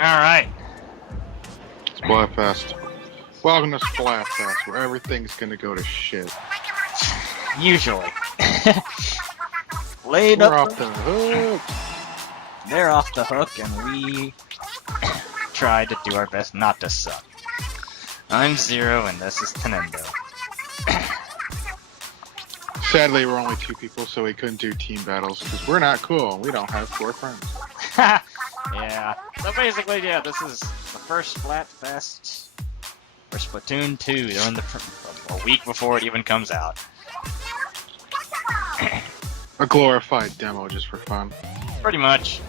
Alright. Splatfest. Welcome to Splatfest, where everything's gonna go to shit. Usually. Laid We're up. off the hook. They're off the hook, and we tried to do our best not to suck. I'm Zero, and this is Tenendo. Sadly, we're only 2 people, so we couldn't do team battles, because we're not cool, and we don't have 4 friends. Yeah. So basically, yeah, this is the first Splatfest for Splatoon 2 during a week before it even comes out. A glorified demo just for fun. Pretty much.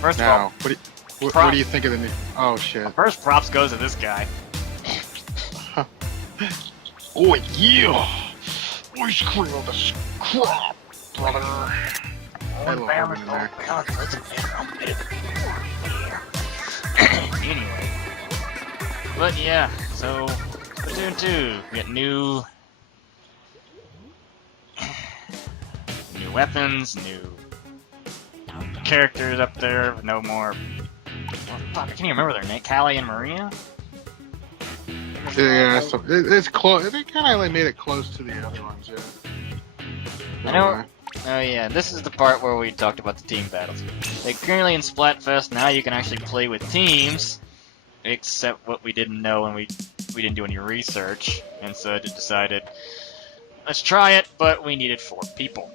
First Now, of what do you think of the new... Oh, shit. all, first props goes to this guy. Oh, yeah! Ice cream of the crop, brother. I love having in there. Anyway. But yeah, so Splatoon 2, we get new weapons, new characters up there, no more. Well, fuck, I can't even remember their name. Callie and Maria? Yeah, so it's close. They kind of like made it close to the other ones, yeah. I know. Oh yeah, this is the part where we talked about the team battles. Like, currently in Splatfest, now you can actually play with teams, except what we didn't know and we didn't do any research, and so I decided, let's try it, but we needed 4 people.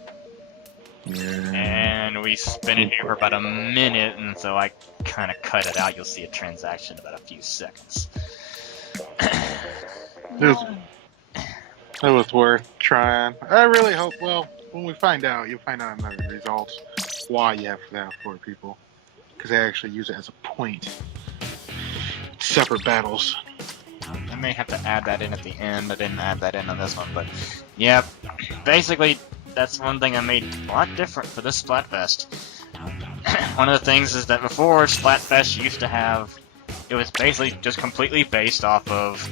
Yeah. And we spent it here for about a minute, and so I kind of cut it out. You'll see a transaction in about a few seconds. It was worth trying. I really hope, well, when we find out, you'll find out in the results why you have to have 4 people. Because they actually use it as a point. Separate battles. I may have to add that in at the end. I didn't add that in on this one, but yeah, basically, that's one thing I made a lot different for this Splatfest. One of the things is that before, Splatfest used to have, it was basically just completely based off of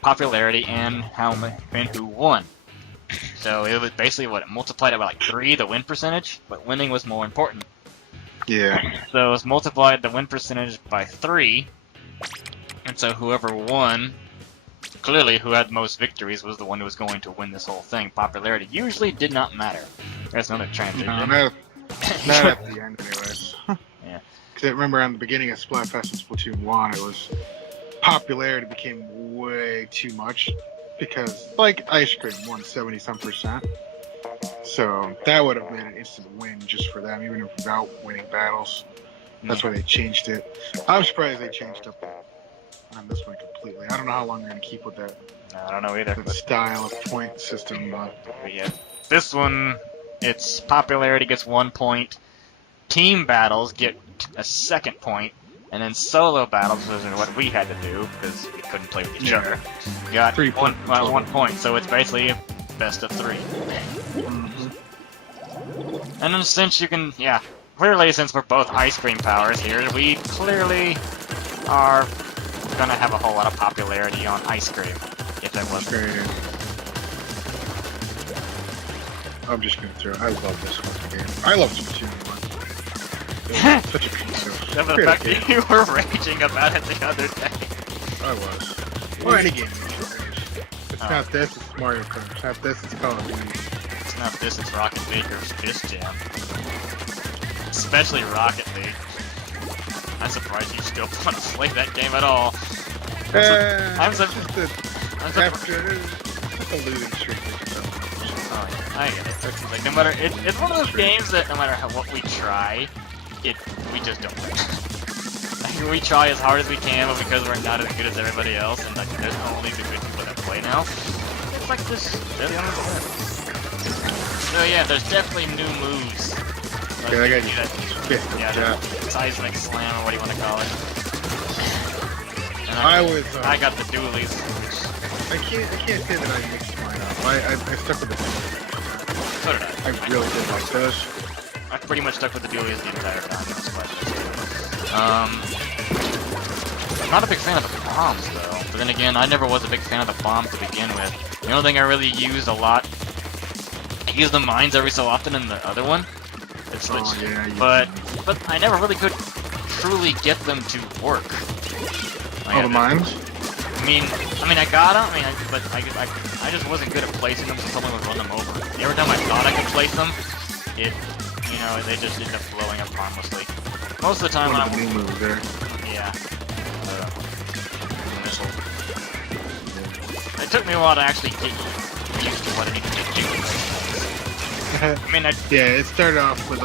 popularity and who won. So it was basically what, it multiplied it by like 3, the win percentage, but winning was more important. Yeah. So it was multiplied the win percentage by 3, and so whoever won, clearly who had the most victories was the one who was going to win this whole thing. Popularity usually did not matter. There's another transition. No, not at the end, anyways. Yeah. Because I remember on the beginning of Splatfest and Splatoon 1, it was popularity became way too much. Because, like, ice cream won 70-some%. So that would have made an instant win just for them, even without winning battles. That's why they changed it. I'm surprised they changed up on this one completely. I don't know how long they're going to keep with that, I don't know either. that style of point system. But yeah, this one, its popularity gets 1 point. Team battles get a 2nd point. And then solo battles, which is what we had to do, because we couldn't play with each other, got 3 points. 1 point. So it's basically best of 3. And then since you can, yeah, clearly since we're both ice cream powers here, we clearly are gonna have a whole lot of popularity on ice cream, if that wasn't. I'm just gonna throw. I love this fucking game. I love Splatoon 1. It was such a piece of Except for the fact that you were raging about it the other day. I was. Or any game. It's not this, it's Mario Kart. It's not this, it's Call of Duty. It's not this, it's Rocket League or Fist Jam. Especially Rocket League. I'm surprised you still want to play that game at all. It's just a losing streak. Oh, yeah, I get it. It's like, no matter, it's one of those games that no matter what we try, we just don't win. Like, we try as hard as we can, but because we're not as good as everybody else, and like there's only the good people that play now, it's like this. They're the only ones. So yeah, there's definitely new moves. Like, Yeah, I got you. Yeah, seismic slam or what do you want to call it. And I got the dualies. I can't say that I mixed mine up. I stuck with the dualies. So did I. I really did like those. I pretty much stuck with the dualies the entire time. I'm not a big fan of the bombs though. But then again, I never was a big fan of the bombs to begin with. The only thing I really used a lot, I used the mines every so often in the other one. the Switch. Oh, yeah, but I never really could truly get them to work. All the mines? I mean, I got them. But I just wasn't good at placing them, so someone would run them over. Every time I thought I could place them, they just ended up blowing up harmlessly. Most of the time when I new moves there. yeah, missile. It took me a while to actually get used to what I needed to do. Yeah, it started off with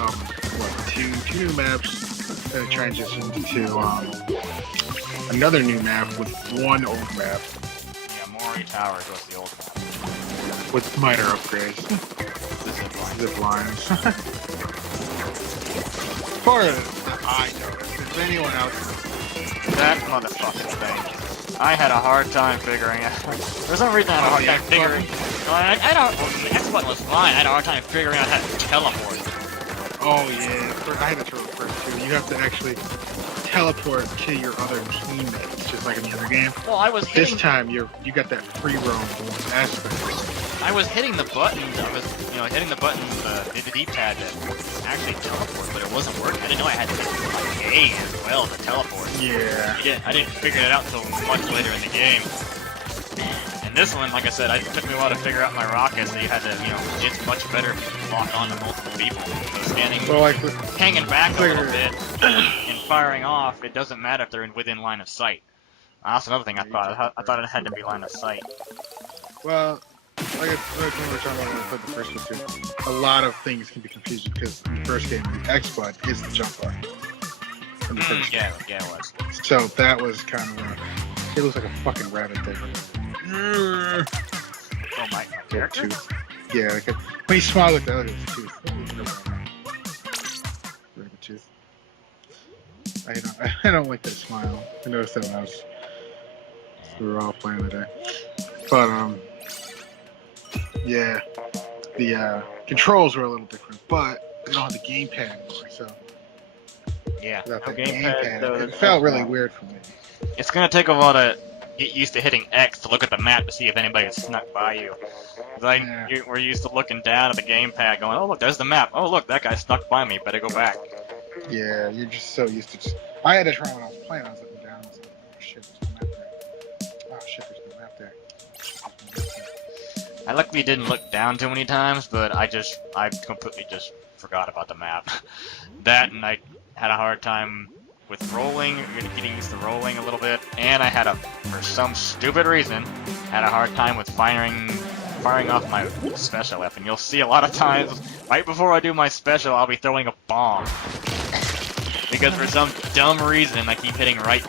two new maps, then it transitioned to another new map with one old map. Yeah, Mori Towers was the old map. With minor upgrades. Zip lines. As far as I know, if anyone else that motherfucking thing. I had a hard time figuring out. For some reason I had a hard time figuring. I don't. The X button was fine. I had a hard time figuring out how to teleport. Oh yeah, I had to throw it first too. You have to actually teleport to your other teammates, just like in the other game. Well, I was hitting... This time you got that free roam aspect. I was hitting the buttons. I was, hitting the buttons, the D-pad to actually teleport, but it wasn't working. I didn't know I had to hit like A as well to teleport. Yeah. I didn't figure it out until much later in the game. And this one, like I said, it took me a while to figure out my rockets. So you had to, it's much better if you lock on to multiple people. So standing, hanging back a little bit and firing off, it doesn't matter if they're within line of sight. That's another thing I thought. I thought it had to be line of sight. Well, like we were talking about when we played the first one too, a lot of things can be confusing because in the first game, the X button is the jump button. Yeah, it was. So that was kind of it looks like a fucking rabbit thing. Oh my character? Yeah, when he smiled with the other tooth. Rabbit tooth. I don't like that smile. I noticed that when we were all playing today. But yeah, the controls were a little different, but we don't have the gamepad anymore, so yeah, without the gamepad, it felt really weird for me. It's gonna take a while to get used to hitting X to look at the map to see if anybody has snuck by you. We're used to looking down at the gamepad, going, "Oh look, there's the map. Oh look, that guy snuck by me. Better go back." Yeah, you're just so used to I had to try when I was playing. I was looking down. I was like, "Oh shit, there's no map there. Oh shit, there's no map there." I luckily didn't look down too many times, but I completely just forgot about the map. That, and I had a hard time with rolling, getting used to rolling a little bit, and I had for some stupid reason, had a hard time with firing off my special weapon. You'll see a lot of times, right before I do my special, I'll be throwing a bomb. Because for some dumb reason, I keep hitting right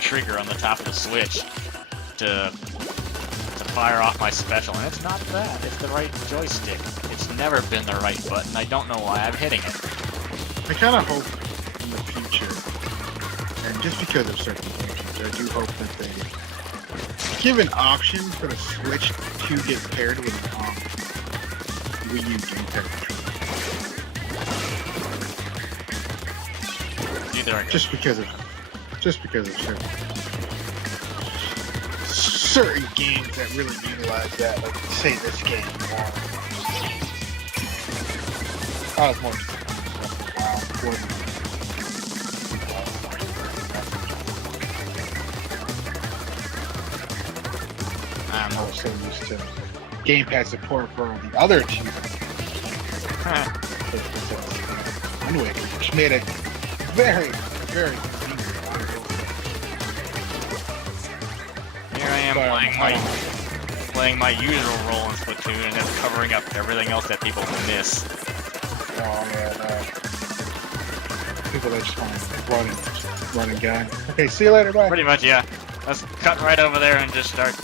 trigger on the top of the switch to fire off my special, and it's not that. It's the right joystick. It's never been the right button. I don't know why I'm hitting it. I kind of hope in the future, and just because of certain games, I do hope that they give an option for the Switch to get paired with Wii U gamepad controller. Either just because of certain games that really utilize that, like say this game. I was more I'm also used to gamepad support for the other two. Anyway, which made it very, very convenient. Here I am playing my usual role in Splatoon, and it's covering up everything else that people miss. Oh yeah, people that just want to run and gun. Okay, see you later, bye. Pretty much, yeah. Let's cut right over there and just start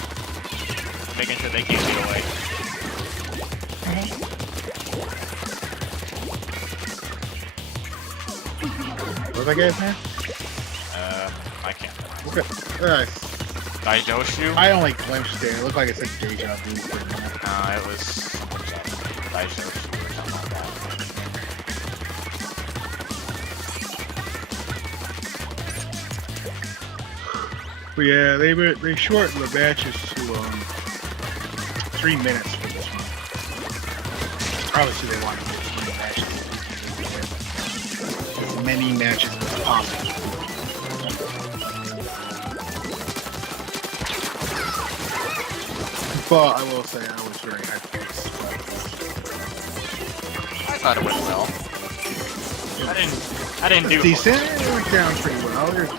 making sure they can't get away. What was that guy's name? I can't. Okay. Alright. Daijoshu? I only glimpsed it. It looked like it said Deja Vu for a minute. It was Daijoshu or something like that. But yeah, they shortened the matches to 3 minutes for this one. Obviously, they wanted to get 20 matches. many matches as possible. But I will say I was very happy with Splatfest. I thought it went well. I didn't do decent. It went down pretty well. There's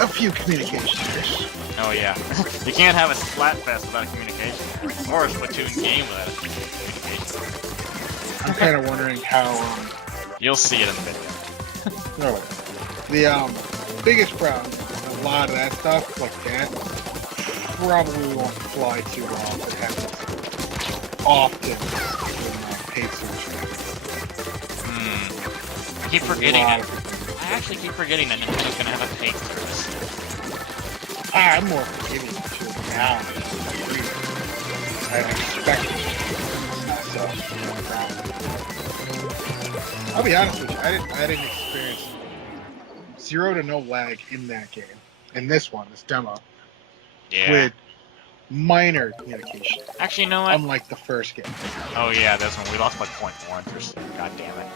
a few communication errors. Oh yeah, you can't have a Splatfest without communication, or a Splatoon game without a communication. I'm kind of wondering how. You'll see it in the video. No, the biggest problem, a lot of that stuff like that, probably won't fly too well if it happens often in paid search. I keep forgetting it. I actually keep forgetting that Nintendo's gonna have a paid service. I'm more forgiving to it now. I expect it. I'll be honest with you, I didn't experience 0 to no lag in that game. In this demo. Yeah. With minor communication. Actually, you know what? Unlike the first game. Oh yeah, this one we lost by 0.1%. God damn it.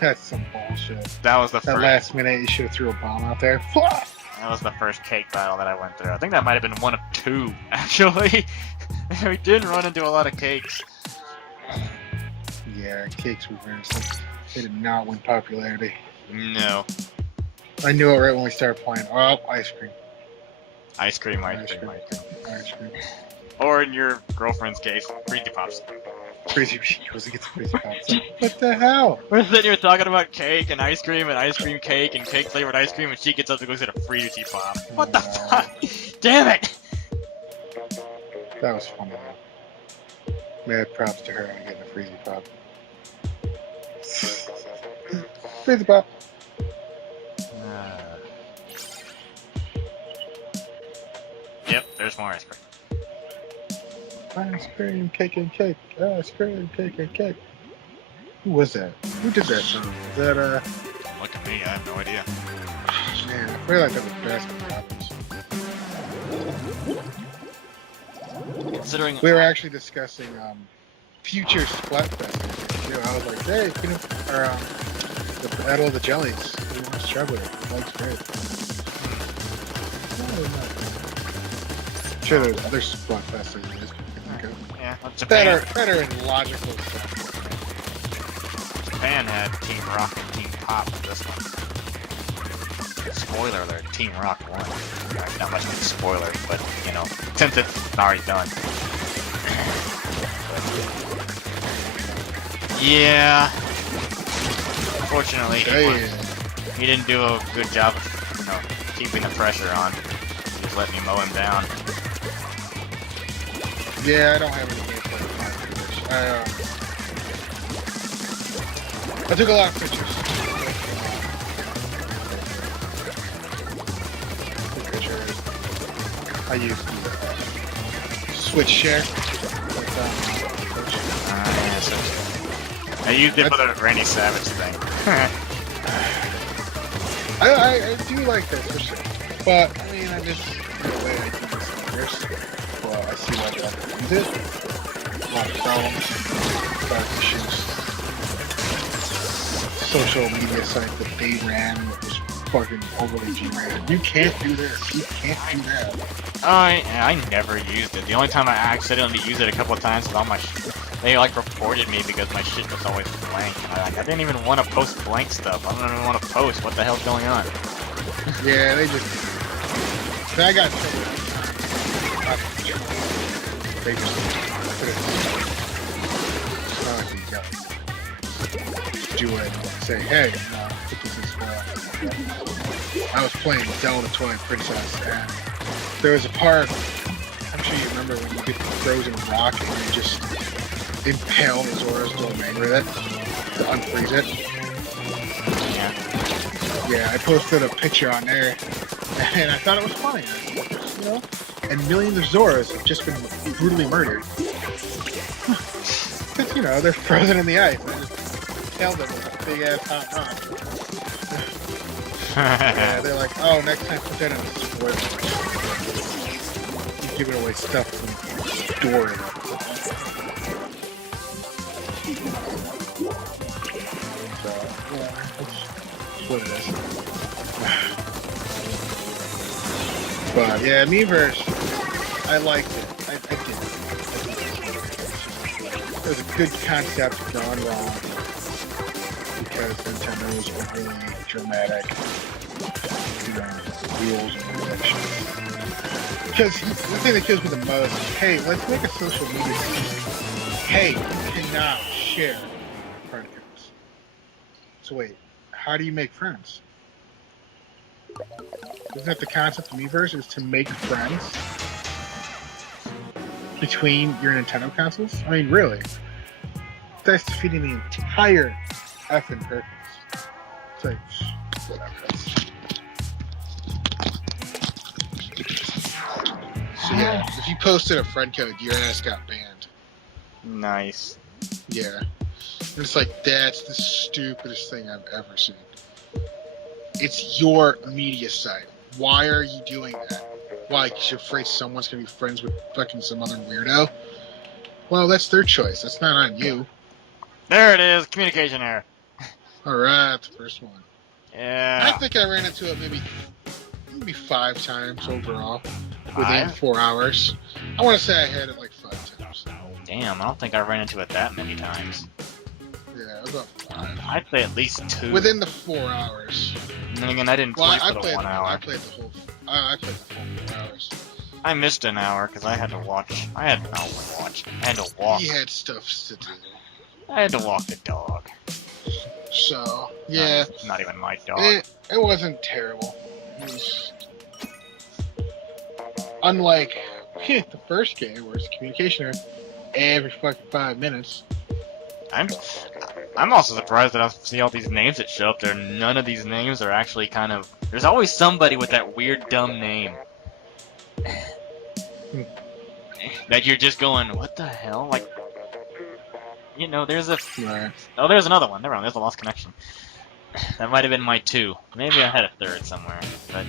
That's some bullshit. That was the That first. last minute, you should have threw a bomb out there. That was the first cake battle that I went through. I think that might have been one of 2, actually. We didn't run into a lot of cakes. Yeah, cakes were very simple. They did not win popularity. No. I knew it right when we started playing. Oh, ice cream. Ice cream. Ice cream. Or in your girlfriend's case, Freezy Pops. Crazy, she goes and gets crazy pops. What the hell? We're sitting here talking about cake and ice cream cake and cake flavored ice cream, and she gets up to go get a Freezy Pop. What the fuck? Damn it! That was funny. Mad props to her on getting a Freezy Pop. Freezy Pop. Yep, there's more ice cream. Ice cream, cake and cake. Ice cream, cake and cake. Who was that? Who did that song? Was that, Look at me, I have no idea. Man, I feel like that was Baskin Robbins. Considering We were actually discussing, future Splatfest. You know, I was like, hey, the Battle of the Jellies. Who wants to try with it? That's great. Sure, there's other Splatfests that you guys can think of. yeah, well, Japan Better and logical stuff. had Team Rock and Team Pop for this one. Spoiler alert, Team Rock won. Not much of a spoiler, but you know, since it's already done. Yeah. Unfortunately, he didn't do a good job of, keeping the pressure on. He just let me mow him down. Yeah, I don't have any gameplay I took a lot of pictures. I used switch share. I used it for the Randy Savage thing. I do like this for sure. But, I mean, I miss the way I do this first. Well, I see why they use it. A lot of problems. A lot of issues. Social media site that they ran that was fucking overly G-rated. You can't do this. You can't do that. I never used it. The only time I accidentally used it a couple of times was on my they reported me because my shit was always blank. I didn't even want to post blank stuff. I don't even want to post. What the hell's going on? Yeah, they just... I got trouble. They just put it... It's not like you got do it. Say, hey, put this in Splat. I was playing Zelda Toy Princess, and there was a part, I'm sure you remember when you get the frozen rock and you just impale the Zora's domain with it to unfreeze it. Yeah, I posted a picture on there, and I thought it was funny, and millions of Zoras have just been brutally murdered. Because, they're frozen in the ice. I just impaled them with a big ass hot rock. Yeah, they're like, oh, next time put that in a spoiler. You're giving away stuff from story. So, yeah, That's what it is. But yeah, Miiverse, I liked it. I did. It was a good concept gone wrong because Nintendo was overly dramatic, rules and regulations. Because the thing that kills me the most is, hey, let's make a social media system. Hey, you cannot share friend codes. So wait, how do you make friends? Isn't that the concept of Miiverse, is to make friends between your Nintendo consoles? I mean, really? That's defeating the entire effing purpose. It's like, whatever. So yeah, if you posted a friend code, your ass got banned. Nice. Yeah. And it's like, that's the stupidest thing I've ever seen. It's your media site. Why are you doing that? Why? Because you're afraid someone's going to be friends with fucking some other weirdo? Well, that's their choice. That's not on you. There it is, communication error. Alright, the first one. Yeah. I think I ran into it maybe 5 times overall within 5? 4 hours. I want to say I had it like 5 times. Damn, I don't think I ran into it that many times. Yeah, about 5. I'd say at least 2. Within the 4 hours. And then again, I didn't play for the 1 hour. I played the whole 4 hours. I missed an hour because I had to watch. I had to walk. He had stuff to do. I had to walk the dog. So, yeah. Not even my dog. It wasn't terrible. It was... Unlike the first game, where it's communication every fucking 5 minutes. I'm also surprised that I see all these names that show up there. None of these names are actually kind of... There's always somebody with that weird, dumb name. That you're just going, what the hell? Like, you know, there's a... Right. Oh, there's another one. Never mind, there's a lost connection. That might have been my 2. Maybe I had a 3rd somewhere, but...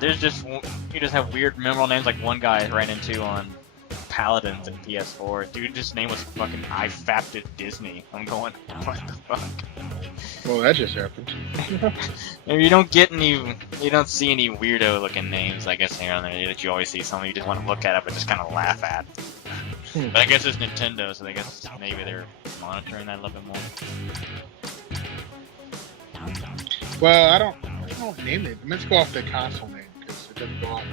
there's just... You just have weird memorable names, like one guy I ran into on Paladins and PS4. Dude, his name was fucking I Fapped at Disney. I'm going, what the fuck? Well, that just happened. You don't get any... You don't see any weirdo-looking names, I guess, here on there that you always see. Some you just want to look at it, but just kind of laugh at. But I guess it's Nintendo, so I guess maybe they're monitoring that a little bit more. Well, I don't name it. Let's go off the console name, because it doesn't go off.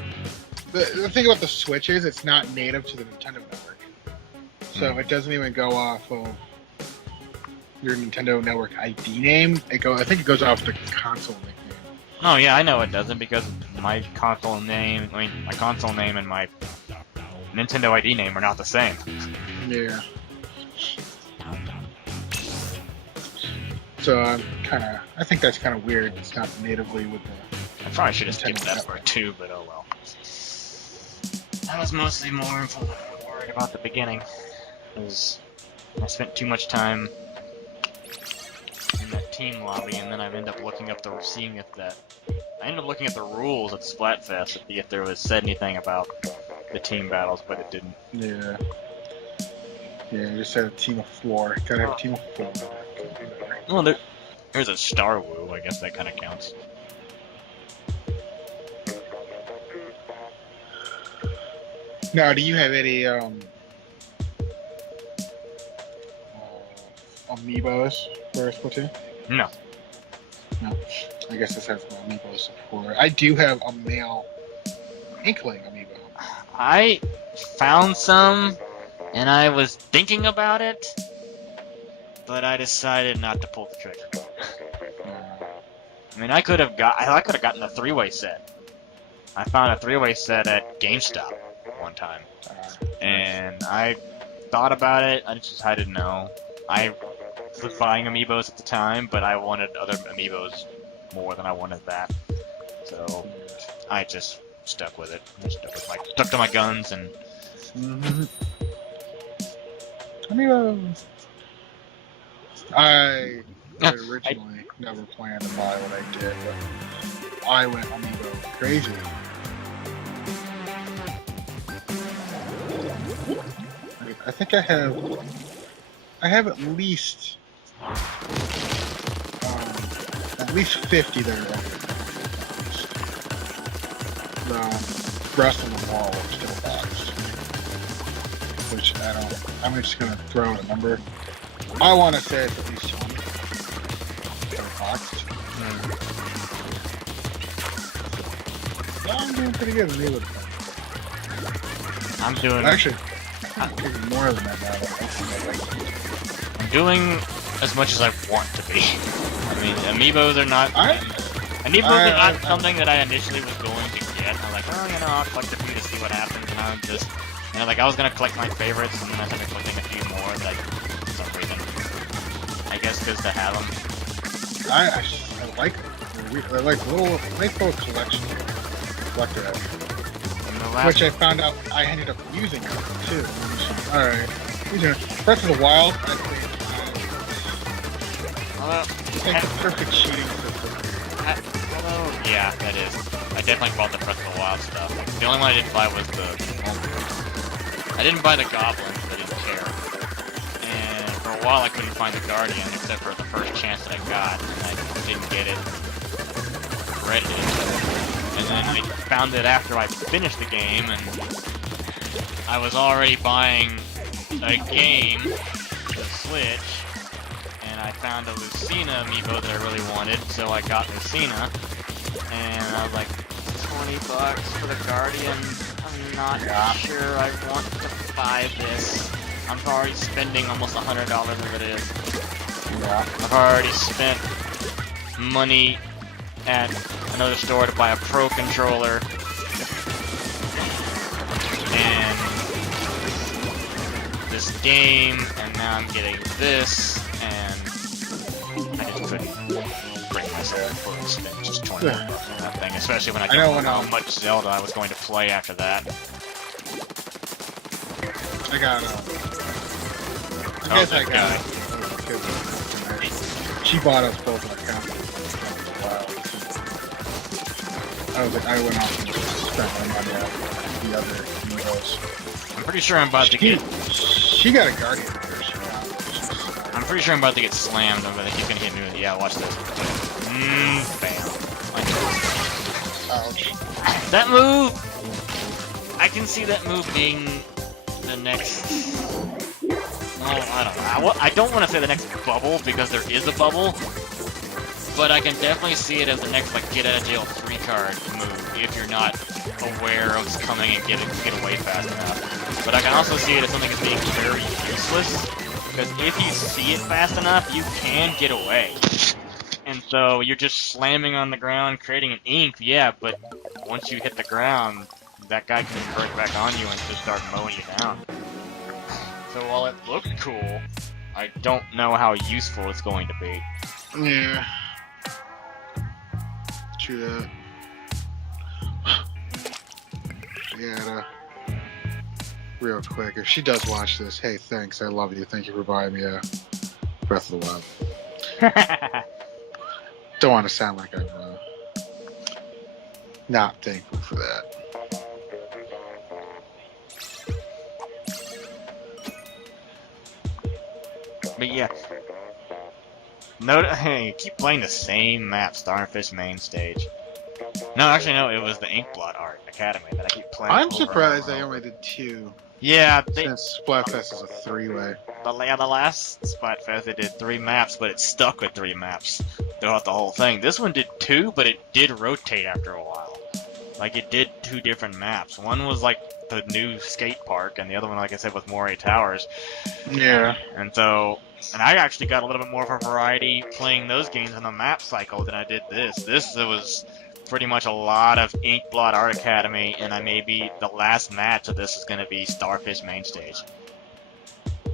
The thing about the Switch is it's not native to the Nintendo Network. So it doesn't even go off of your Nintendo Network ID name. I think it goes off the console nickname. Oh yeah, I know it doesn't, because my console name and my Nintendo ID name are not the same. Yeah. So I think that's kind of weird. It's not natively with the... I probably should have skipped that part too, but oh well. I was mostly more worried about the beginning, because I spent too much time in that team lobby, and then I ended up looking up the rules at Splatfest to see if there was said anything about the team battles, but it didn't. Yeah. Yeah, you just said a team of 4. Gotta have a team of 4. Well, there's a Star Woo, I guess that kind of counts. Now, do you have any amiibos for Splatoon? No. No. I guess this has no amiibos for. I do have a male Inkling amiibo. I found some, and I was thinking about it, but I decided not to pull the trigger. I mean, I could have gotten a 3-way set. I found a 3-way set at GameStop one time, and I thought about it. I just decided no. I was buying amiibos at the time, but I wanted other amiibos more than I wanted that, so I just stuck with it. I stuck to my guns, and Amiibos. I originally never planned to buy what I did, but I went amiibo crazy. I think I have at least at least 50 that are open. The rest of the wall are still boxed. Which I don't. I'm just gonna throw out a number. I want to say it's at least 20 that are boxed. Yeah, I'm doing pretty good. Me with I'm doing. actually, I'm doing more than that now. I'm doing as much as I want to be. I mean, amiibos are not. Amiibos are not something that I initially was going to get. I'm like, oh, you know, I'll collect a few to see what happens, and I'm just, you know, like I was gonna collect my favorites, and then I started collecting a few more. That for some reason, I guess because to have them. I like them. They're like nice little collection. Collector items. Which I found out I ended up using it too. Alright. Breath of the Wild, I think the perfect cheating system. Yeah, that is. I definitely bought the Breath of the Wild stuff. The only one I didn't buy was the... I didn't buy the Goblins, I didn't care. And for a while I couldn't find the Guardian, except for the first chance that I got, and I didn't get it. Regretted it. And then I found it after I finished the game, and I was already buying a game for the Switch, and I found a Lucina amiibo that I really wanted, so I got Lucina, and I was like, $20 for the Guardian, I'm not sure I want to buy this. I'm already spending almost $100 of it is. I've already spent money at another store to buy a Pro controller, and this game, and now I'm getting this, and I just couldn't bring myself to spend just $20 on that thing, especially when I don't know how much Zelda I was going to play after that. I got she bought us both an account. I went off and spent my money on the other amiibos. I'm pretty sure I'm about to get... She got a Guardian there. I'm pretty sure I'm about to get slammed, but I think he's gonna hit me with... Yeah, watch this. Bam. Ouch. That move... I can see that move being the next... Oh, I don't know. I don't want to say the next bubble, because there is a bubble. But I can definitely see it as the next, like, get out of jail free card move if you're not aware of what's coming and get away fast enough. But I can also see it as something as being very useless, because if you see it fast enough, you can get away. And so you're just slamming on the ground, creating an ink, yeah, but once you hit the ground, that guy can break back on you and just start mowing you down. So while it looked cool, I don't know how useful it's going to be. Yeah. True that. Yeah, real quick, if she does watch this, hey, thanks, I love you. Thank you for buying me a Breath of the Wild. Don't want to sound like I'm not thankful for that. But yeah. Hey, you keep playing the same map, Starfish main stage. No, actually no, it was the Inkblot Art Academy that I keep playing. I'm surprised they only did 2. Yeah, since Splatfest is a 3-way. The last Splatfest they did 3 maps, but it stuck with 3 maps throughout the whole thing. This one did 2, but it did rotate after a while. Like, it did 2 different maps. One was like the new skate park, and the other one, like I said, was Moray Towers. Yeah. And I actually got a little bit more of a variety playing those games in the map cycle than I did this. This was pretty much a lot of Inkblot Art Academy, and the last match of this is going to be Starfish main stage.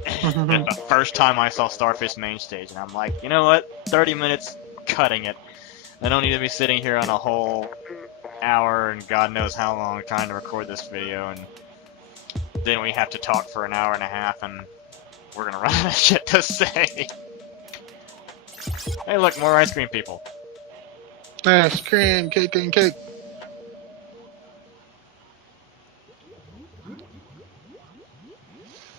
It's the first time I saw Starfish main stage, and I'm like, you know what? 30 minutes, cutting it. I don't need to be sitting here on a whole hour and God knows how long trying to record this video, and then we have to talk for an hour and a half, and we're gonna run out of shit to say. Hey, look, more ice cream people. Ice cream, cake, and cake.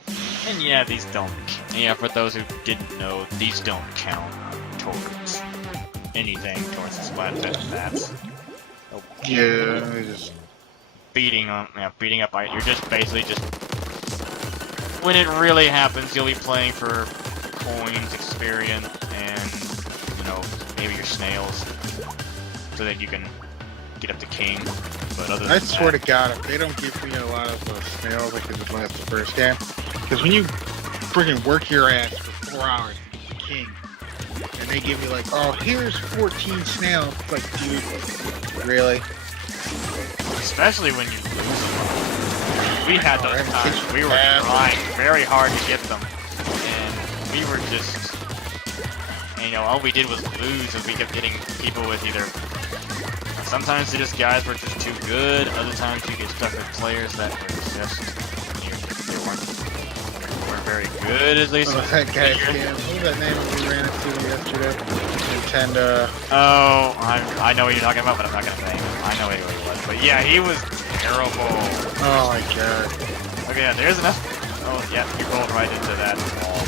And yeah, these don't. Yeah, for those who didn't know, these don't count towards anything towards the Splatfest stats. Yeah, I just Beating up. You're just basically just. When it really happens, you'll be playing for coins, experience, and maybe your snails, so that you can get up to king. But other than I swear to God, if they don't give me a lot of snails like they did last the first game, because when you freaking work your ass for 4 hours to get the king, and they give you like, oh, here's 14 snails, it's like, dude, really? especially when you lose them. We had those times. We were trying very hard to get them, and we were just, all we did was lose, and we kept getting people with either. Sometimes they just guys were just too good. Other times you get stuck with players that were just they weren't very good as they. Oh, that guy's game. What was that name we ran into yesterday? Nintendo. Oh, I know what you're talking about, but I'm not gonna name him. I know who he was, but yeah, he was terrible. Oh my God. Okay, yeah, there's enough. Oh yeah, you rolled right into that wall.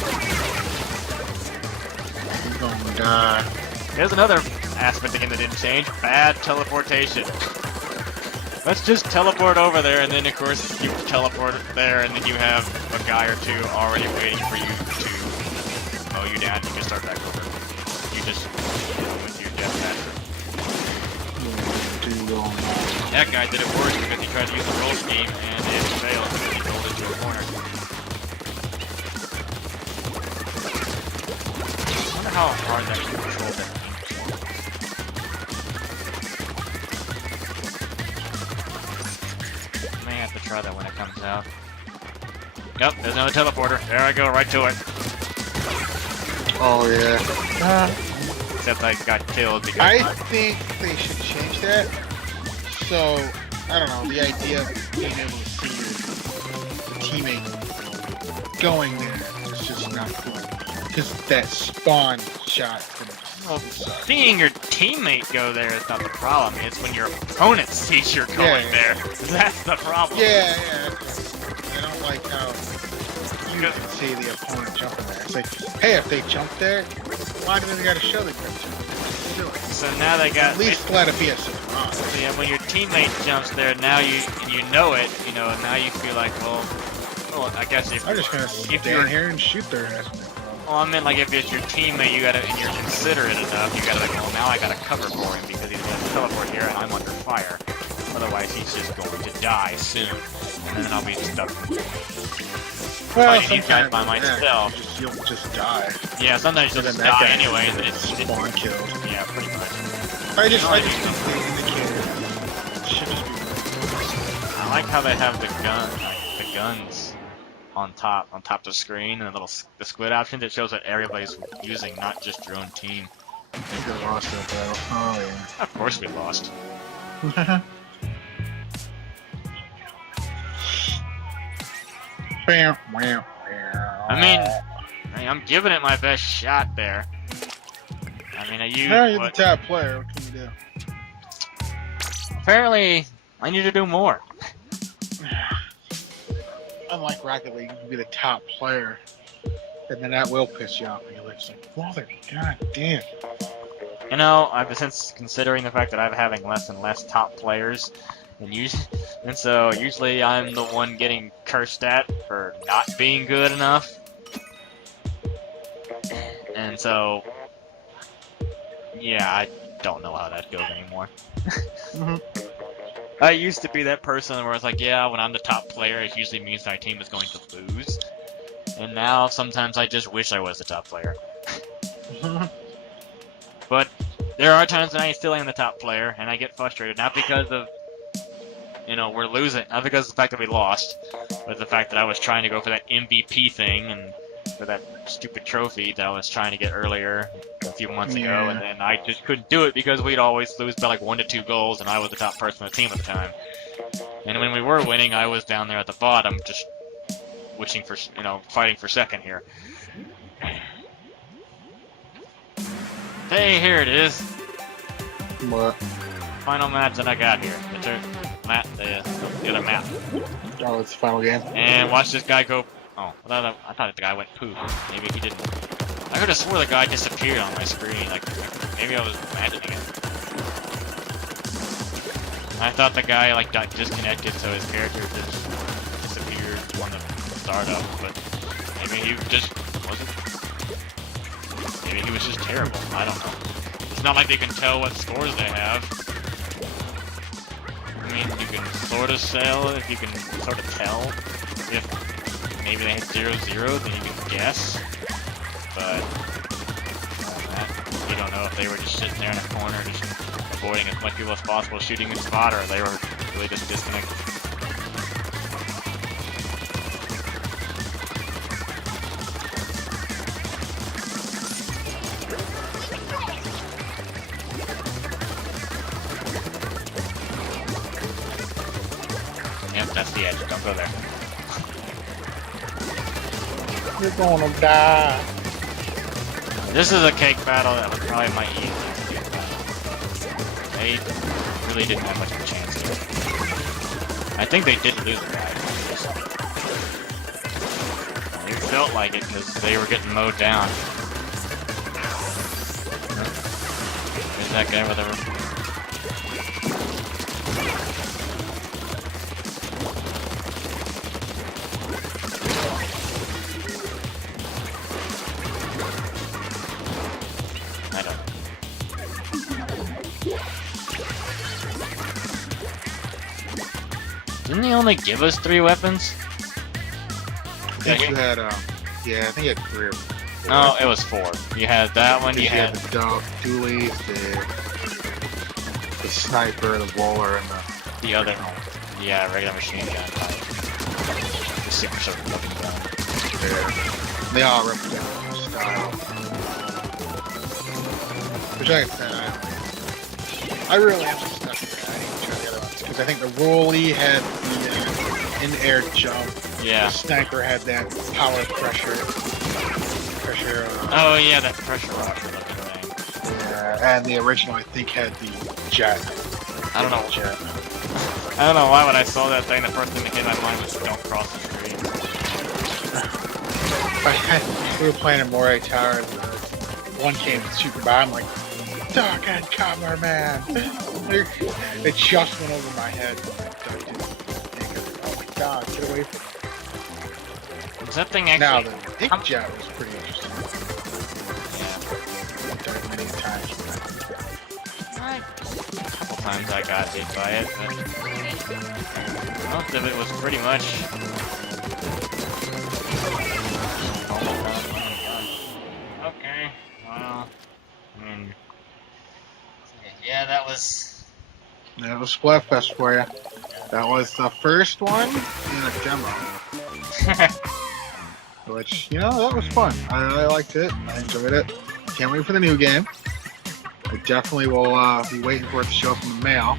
Oh my God. There's another aspect again that didn't change. Bad teleportation. Let's just teleport over there, and then of course you teleport there, and then you have a guy or two already waiting for you to mow you down. You can start back over. You just with your jetpack. That guy did it worse because he tried to use the roll scheme and it failed because he rolled into a corner. I wonder how hard that can control that. May have to try that when it comes out. Yep, there's another teleporter. There I go, right to it. Oh yeah. Except I got killed because I think they should change that. So, I don't know, the idea of being able to see your teammate going there is just not cool. Because that spawn shot from seeing your teammate go there is not the problem. It's when your opponent sees you're going there. That's the problem. Yeah. I don't like how you can see the opponent jumping there. It's like, hey, if they jump there, why do they gotta show the jump? So now they got. At least let it be a surprise. So yeah, when your teammate jumps there, now you know it. Now you feel like, well, I guess if I'm just gonna stand here and shoot their ass. Well, I meant like if it's your teammate, and you're considerate enough, you gotta like, well, now I gotta cover for him because he's gonna teleport here and I'm under fire. Otherwise, he's just going to die soon, and then I'll be stuck fighting these guys by myself. You'll just die. Yeah, sometimes you'll just die anyway, and then it's spawn killed. Yeah, pretty much. I just think they should just be. I like how they have the guns on top of the screen, and the squid options. It shows that everybody's using, not just your own team. I think we lost that battle. Oh yeah. Of course we lost. I'm giving it my best shot there. You're the top player. What can you do? Apparently, I need to do more. Unlike Rocket League, you can be the top player, and then that will piss you off. And you're like, mother, god damn. I've been since considering the fact that I'm having less and less top players, and so usually I'm the one getting cursed at for not being good enough. And so, yeah, I don't know how that goes anymore. I used to be that person where it's like, yeah, when I'm the top player, it usually means my team is going to lose. And now, sometimes I just wish I was the top player. But there are times when I still am the top player, and I get frustrated, not because of, we're losing, not because of the fact that we lost, but the fact that I was trying to go for that MVP thing, and for that stupid trophy that I was trying to get earlier a few months ago, and then I just couldn't do it because we'd always lose by like 1 to 2 goals, and I was the top person on the team at the time. And when we were winning, I was down there at the bottom, just wishing for, fighting for second here. Hey, here it is. What? Final match that I got here. The other map. Oh, it's the final game. And watch this guy go. Oh, I thought the guy went poo. Maybe he didn't. I could have swore the guy disappeared on my screen. Like, maybe I was imagining it. I thought the guy like got disconnected, so his character just disappeared on the startup. But maybe he just wasn't. Maybe he was just terrible. I don't know. It's not like they can tell what scores they have. I mean, you can sort of tell if you can sort of tell if maybe they had 0-0, then you can guess. But you don't know if they were just sitting there in a corner, just avoiding as much people as possible, shooting in spot, or they were really just disconnected. Yep, that's the edge. Don't go there. You're gonna die. This is a cake battle that was probably my easiest cake battle. They really didn't have much of a chance here. I think they did lose the guy. It felt like it because they were getting mowed down. There's that guy with the... I don't know. Didn't he only give us 3 weapons? I think you had, yeah, I think you had 3 or 4. No, it was 4. You had that one, you had... the dualies, the sniper, the waller, and the other one. Yeah, regular machine gun type. The super sort of looking gun. they all represent their style. Which like I said, I really am stuck with that. I need to try the other ones because I think the rolly had the in-air jump. Yeah. The sniper had that power pressure. Oh yeah, that pressure rocket looking thing. Yeah, and the original I think had the jet. I don't know. Jet. I don't know why when I saw that thing, the first thing that came to my mind was don't cross the street. We were playing in Moray Tower, and one came super by. I'm like, duck and cover, man. It just went over my head. Oh my god, get away from me. Is that thing Now, actually... the dick jet was pretty interesting. Yeah. I died many times. A couple times I got hit by it, but... most of it was pretty much... Okay, well... I mean... yeah, that was... That was Splatfest for you. That was the first one in a demo. Which, you know, that was fun. I liked it. I enjoyed it. Can't wait for the new game. I definitely will be waiting for it to show up in the mail.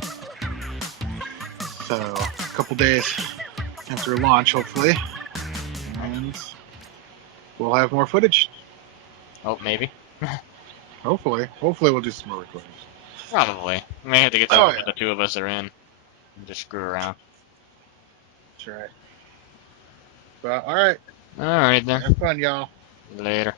So, a couple days after launch, hopefully. And we'll have more footage. Oh, maybe. Hopefully. Hopefully we'll do some more recordings. Probably. We may have to get something that the 2 of us are in. And just screw around. That's right. But, alright. Alright then. Have fun, y'all. Later.